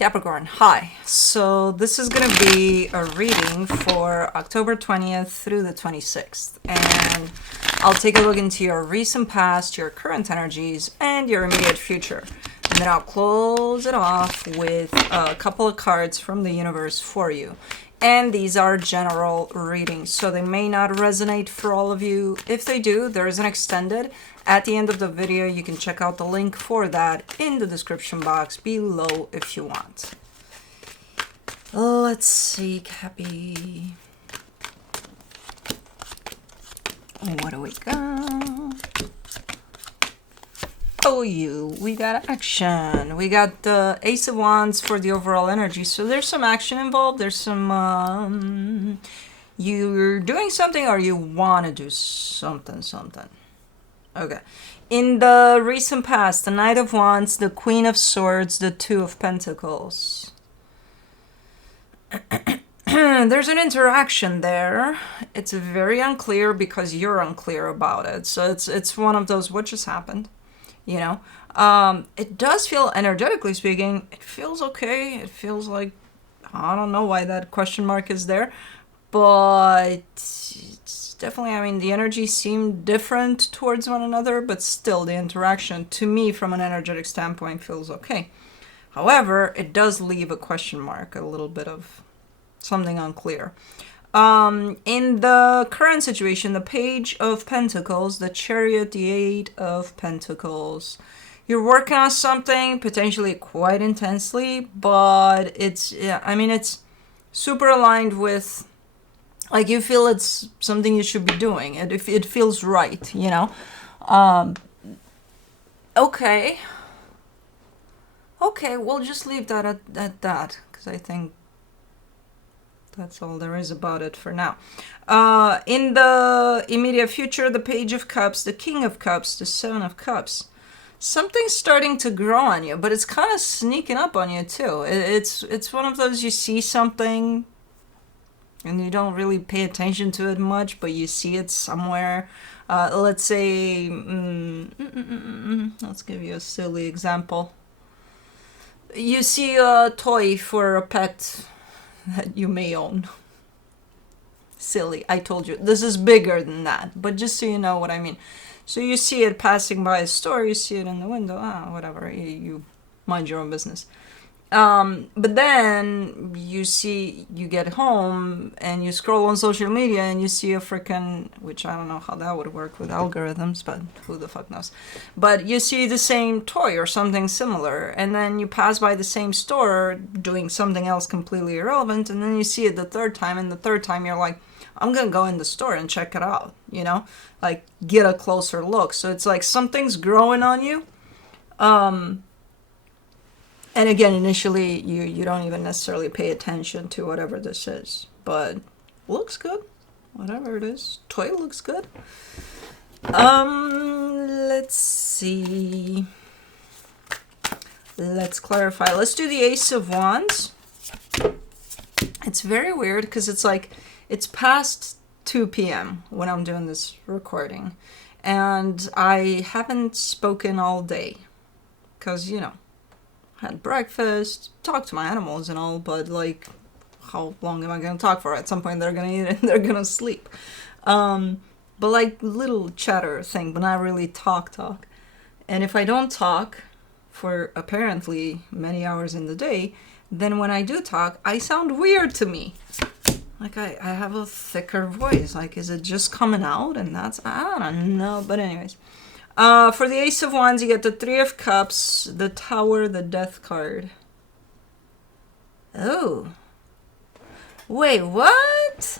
Capricorn, hi. So this is going to be a reading for October 20th through the 26th. And I'll take a look into your recent past, your current energies, and your immediate future. And then I'll close it off with a couple of cards from the universe for you. And these are general readings, so they may not resonate for all of you. If they do, there is an extended. At the end of the video, you can check out the link for that in the description box below if you want. Let's see, Cappy. What do we got? Oh, we got action. We got the Ace of Wands for the overall energy. So there's some action involved. There's some, you're doing something or you want to do something. Okay. In the recent past, the Knight of Wands, the Queen of Swords, the Two of Pentacles. There's an interaction there. It's very unclear because you're unclear about it. So it's one of those, what just happened? You know, it does feel, energetically speaking, it feels okay. It feels like, I don't know why that question mark is there, but it's definitely, I mean, the energy seemed different towards one another, but still the interaction to me from an energetic standpoint feels okay. However, it does leave a question mark, a little bit of something unclear. In the current situation, the Page of Pentacles, the Chariot, the Eight of Pentacles. You're working on something potentially quite intensely, but it's, yeah, I mean, it's super aligned with, like, you feel it's something you should be doing. It feels right, you know? Okay, we'll just leave that at that, because I think that's all there is about it for now. In the immediate future, the Page of Cups, the King of Cups, the Seven of Cups. Something's starting to grow on you, but it's kind of sneaking up on you too. It's one of those, you see something and you don't really pay attention to it much, but you see it somewhere. Let's say, let's give you a silly example. You see a toy for a pet that you may own. Silly, I told you, this is bigger than that, but just so you know what I mean. So you see it passing by a store, you see it in the window, whatever, you mind your own business. But then you get home and you scroll on social media and you see a freaking, which I don't know how that would work with algorithms, but who the fuck knows. But you see the same toy or something similar, and then you pass by the same store doing something else completely irrelevant, and then you see it the third time, and the third time you're like, I'm gonna go in the store and check it out, you know? Like, get a closer look. So it's like something's growing on you. And again, initially, you don't even necessarily pay attention to whatever this is. But looks good. Whatever it is. Toy looks good. Let's see. Let's clarify. Let's do the Ace of Wands. It's very weird because it's like, it's past 2 p.m. when I'm doing this recording. And I haven't spoken all day. Because, you know, had breakfast, talked to my animals and all, but like, how long am I going to talk for? At some point they're going to eat and they're going to sleep. But like little chatter thing, but not really talk. And if I don't talk for apparently many hours in the day, then when I do talk, I sound weird to me. Like I have a thicker voice. Like, is it just coming out? And that's, I don't know. But anyways. For the Ace of Wands, you get the Three of Cups, the Tower, the Death card. Oh. Wait, what?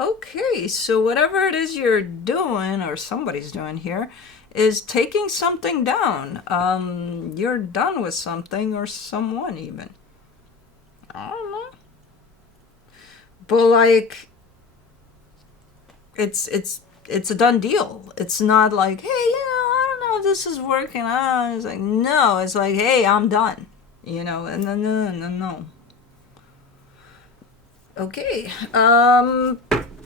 Okay, so whatever it is you're doing, or somebody's doing here, is taking something down. You're done with something, or someone even. I don't know. But like, it's a done deal. It's not like, hey, you know, I don't know if this is working out. It's like, no, it's like, hey, I'm done. You know, and then, no. Okay.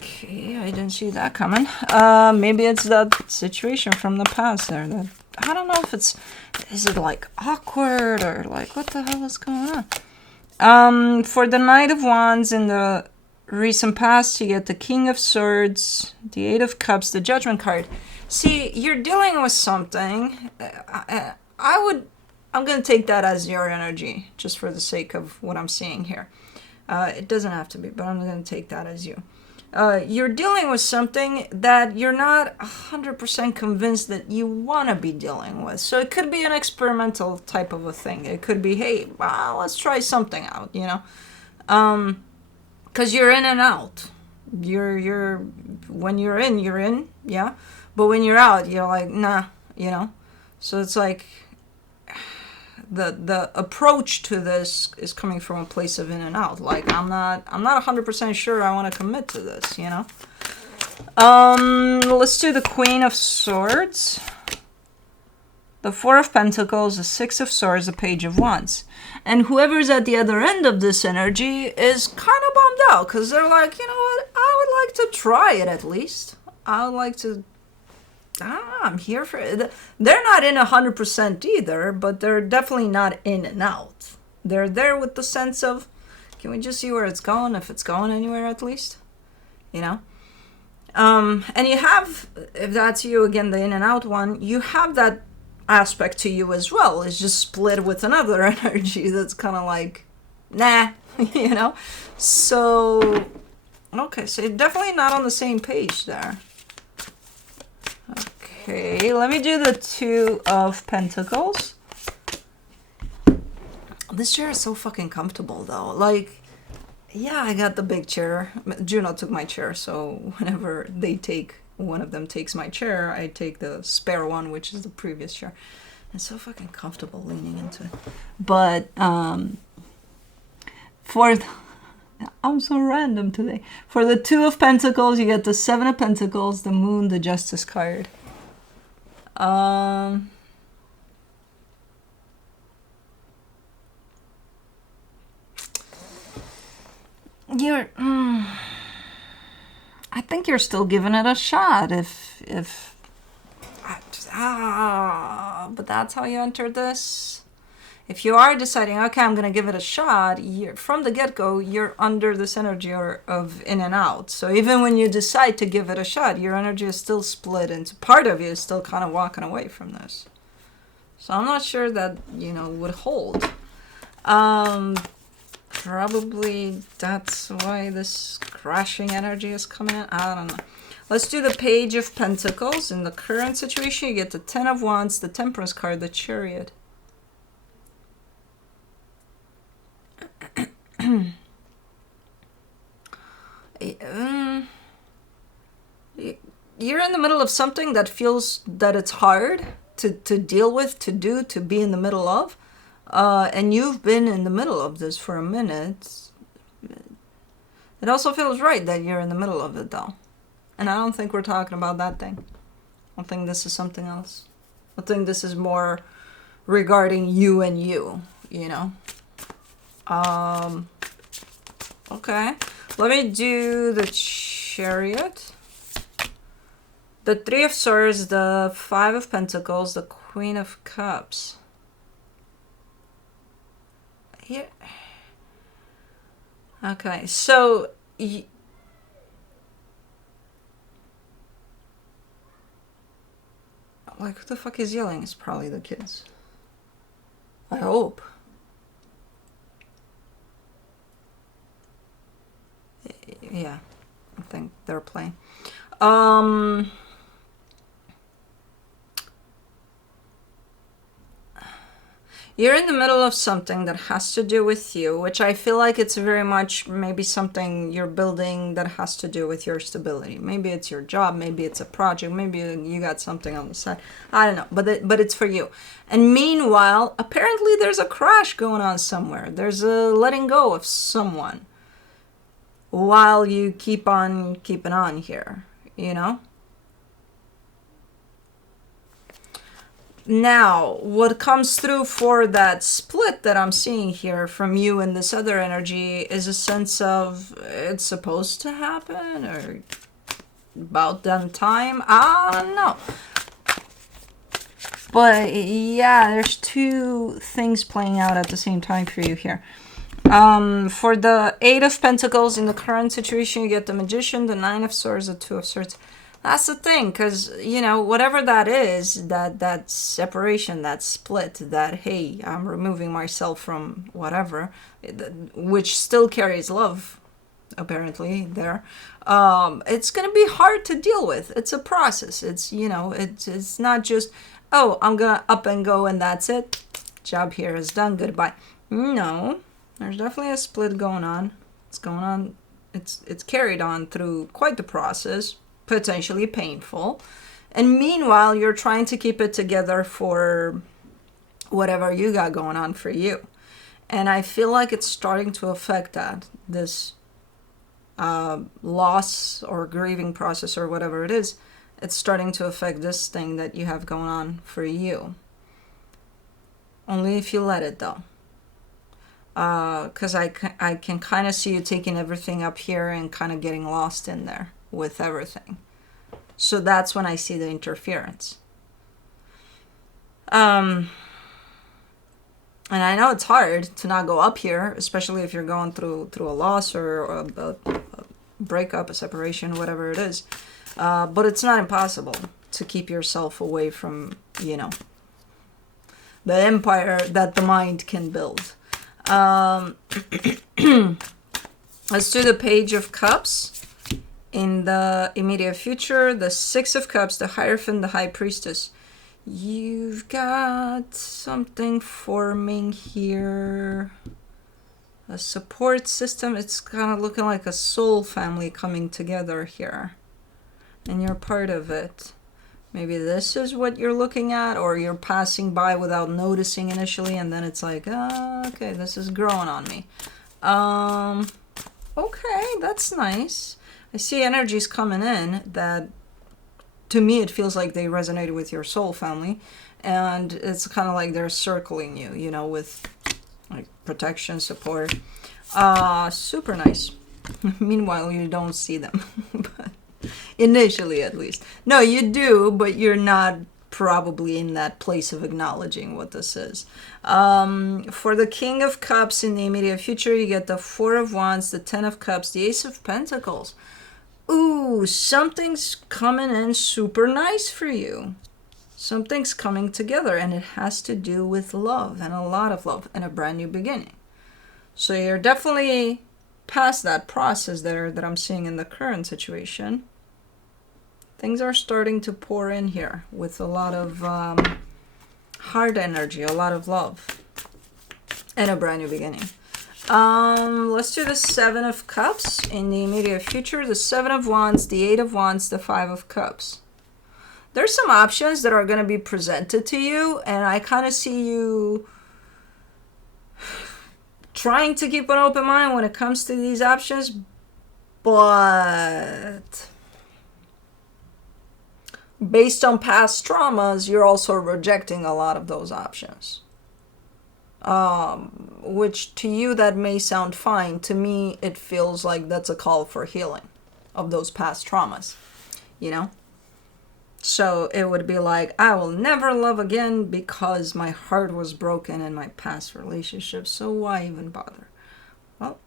Okay, I didn't see that coming. Maybe it's that situation from the past there that I don't know if it's, is it like awkward or like what the hell is going on? For the Knight of Wands in the recent past, you get the King of Swords, the Eight of Cups, the Judgment card. See, you're dealing with something. I'm going to take that as your energy, just for the sake of what I'm seeing here. It doesn't have to be, but I'm going to take that as you. You're dealing with something that you're not 100% convinced that you want to be dealing with. So it could be an experimental type of a thing. It could be, hey, well, let's try something out, you know? Because you're in and out. You're when you're in, yeah. But when you're out, you're like, nah, you know? So it's like the approach to this is coming from a place of in and out. Like, I'm not 100% sure I want to commit to this, you know? Let's do the Queen of Swords, the Four of Pentacles, the Six of Swords, the Page of Wands. And whoever's at the other end of this energy is kind of bummed out because they're like, you know what? I would like to try it at least. I would like to, I don't know, I'm here for it. They're not in 100% either, but they're definitely not in and out. They're there with the sense of, can we just see where it's going, if it's going anywhere at least? You know? And you have, if that's you, again, the in and out one, you have that aspect to you as well. It's just split with another energy that's kind of like, nah, you know? So, okay, so you're definitely not on the same page there. Okay, let me do the Two of Pentacles. This chair is so fucking comfortable though. Like, yeah, I got the big chair. Juno took my chair, so whenever one of them takes my chair, I take the spare one, which is the previous chair. It's so fucking comfortable leaning into it. But I'm so random today. For the Two of Pentacles, you get the Seven of Pentacles, the Moon, the Justice card. I think you're still giving it a shot but that's how you entered this. If you are deciding, okay, I'm going to give it a shot, from the get-go, you're under this energy of in and out. So even when you decide to give it a shot, your energy is still split into, part of you is still kind of walking away from this. So I'm not sure that, you know, would hold. Probably that's why this crashing energy is coming in. I don't know. Let's do the Page of Pentacles. In the current situation, you get the Ten of Wands, the Temperance card, the Chariot. You're in the middle of something that feels that it's hard to deal with, to do, to be in the middle of. And you've been in the middle of this for a minute. It also feels right that you're in the middle of it, though. And I don't think we're talking about that thing. I think this is something else. I think this is more regarding you and you, you know? Okay. Let me do the Chariot. The Three of Swords, the Five of Pentacles, the Queen of Cups. Here. Okay, so like, who the fuck is yelling? It's probably the kids. I hope. Yeah, I think they're playing. You're in the middle of something that has to do with you, which I feel like it's very much maybe something you're building that has to do with your stability. Maybe it's your job, maybe it's a project, maybe you got something on the side. I don't know, but it's for you. And meanwhile, apparently there's a crash going on somewhere. There's a letting go of someone while you keep on keeping on here, you know? Now, what comes through for that split that I'm seeing here from you and this other energy is a sense of it's supposed to happen or about damn time. I don't know. But yeah, there's two things playing out at the same time for you here. For the Eight of Pentacles in the current situation, you get the Magician, the Nine of Swords, the Two of Swords. That's the thing, because, whatever that is, that separation, that split, that, hey, I'm removing myself from whatever, which still carries love, apparently, there. It's going to be hard to deal with. It's a process. It's not just, oh, I'm going to up and go and that's it. Job here is done. Goodbye. No, there's definitely a split going on. It's carried on through quite the process, potentially painful. And meanwhile, you're trying to keep it together for whatever you got going on for you. And I feel like it's starting to affect this loss or grieving process or whatever it is. It's starting to affect this thing that you have going on for you. Only if you let it, though. Because I can kind of see you taking everything up here and kind of getting lost in there with everything. So that's when I see the interference. And I know it's hard to not go up here, especially if you're going through a loss or a breakup, a separation, whatever it is. But it's not impossible to keep yourself away from, the empire that the mind can build. Let's do the Page of Cups. In the immediate future, the Six of Cups, the Hierophant, the High Priestess. You've got something forming here. A support system. It's kind of looking like a soul family coming together here. And you're part of it. Maybe this is what you're looking at, or you're passing by without noticing initially, and then it's like, okay, this is growing on me. Okay, that's nice. I see energies coming in that, to me, it feels like they resonated with your soul family, and it's kind of like they're circling you, with like protection, support. Super nice. Meanwhile, you don't see them, but initially at least. No, you do, but you're not probably in that place of acknowledging what this is. For the King of Cups in the immediate future, you get the Four of Wands, the Ten of Cups, the Ace of Pentacles. Ooh, something's coming in super nice for you. Something's coming together, and it has to do with love, and a lot of love, and a brand new beginning. So you're definitely past that process there that I'm seeing in the current situation. Things are starting to pour in here with a lot of heart energy, a lot of love, and a brand new beginning. Let's do the Seven of Cups in the immediate future. The Seven of Wands, the Eight of Wands, the Five of Cups. There's some options that are going to be presented to you, and I kind of see you trying to keep an open mind when it comes to these options, but based on past traumas, you're also rejecting a lot of those options. Which to you that may sound fine. To me, it feels like that's a call for healing of those past traumas, So it would be like, I will never love again because my heart was broken in my past relationship, so why even bother? Well,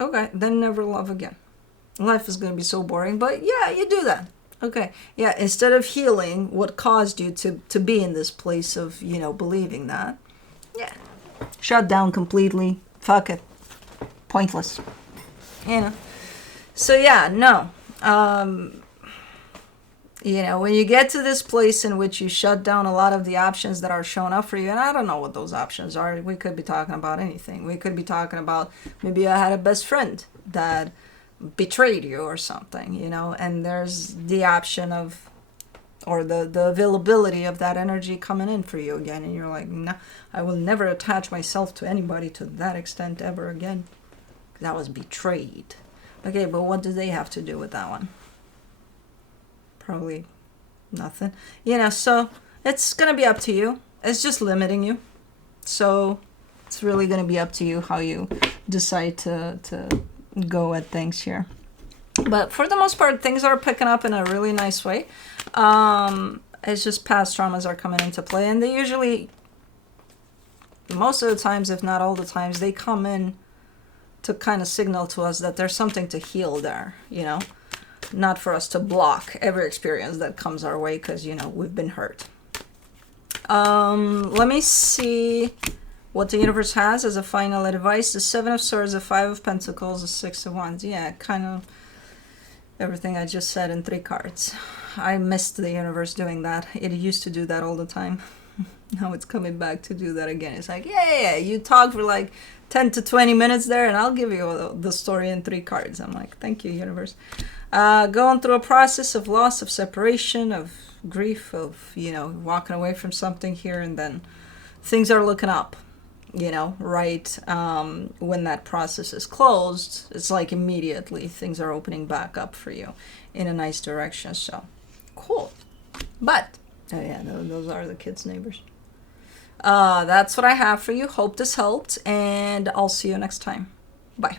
okay, then never love again. Life is going to be so boring, but yeah, you do that. Okay, yeah, instead of healing what caused you to be in this place of, believing that, yeah, shut down completely. Fuck it. Pointless. So yeah, no. When you get to this place in which you shut down a lot of the options that are showing up for you, and I don't know what those options are. We could be talking about anything. We could be talking about, maybe I had a best friend that betrayed you or something, and there's the option of, or the availability of that energy coming in for you again, and you're like, no, I will never attach myself to anybody to that extent ever again. That was betrayed. Okay, but what do they have to do with that one? Probably nothing. So it's going to be up to you. It's just limiting you. So it's really going to be up to you how you decide to go at things here. But for the most part, things are picking up in a really nice way. It's just past traumas are coming into play, and they usually, most of the times, if not all the times, they come in to kind of signal to us that there's something to heal there, you know, not for us to block every experience that comes our way because, you know, we've been hurt. Let me see what the universe has as a final advice. The Seven of Swords, the Five of Pentacles, the Six of Wands. Yeah, kind of everything I just said in 3 cards. I missed the universe doing that. It used to do that all the time. Now it's coming back to do that again. It's like, yeah, you talk for like 10 to 20 minutes there and I'll give you the story in 3 cards. I'm like, thank you, universe. Going through a process of loss, of separation, of grief, of, you know, walking away from something here, and then things are looking up, you know, right when that process is closed. It's like immediately things are opening back up for you in a nice direction. So cool. But oh yeah, those are the kids' neighbors. That's what I have for you. Hope this helped, and I'll see you next time. Bye.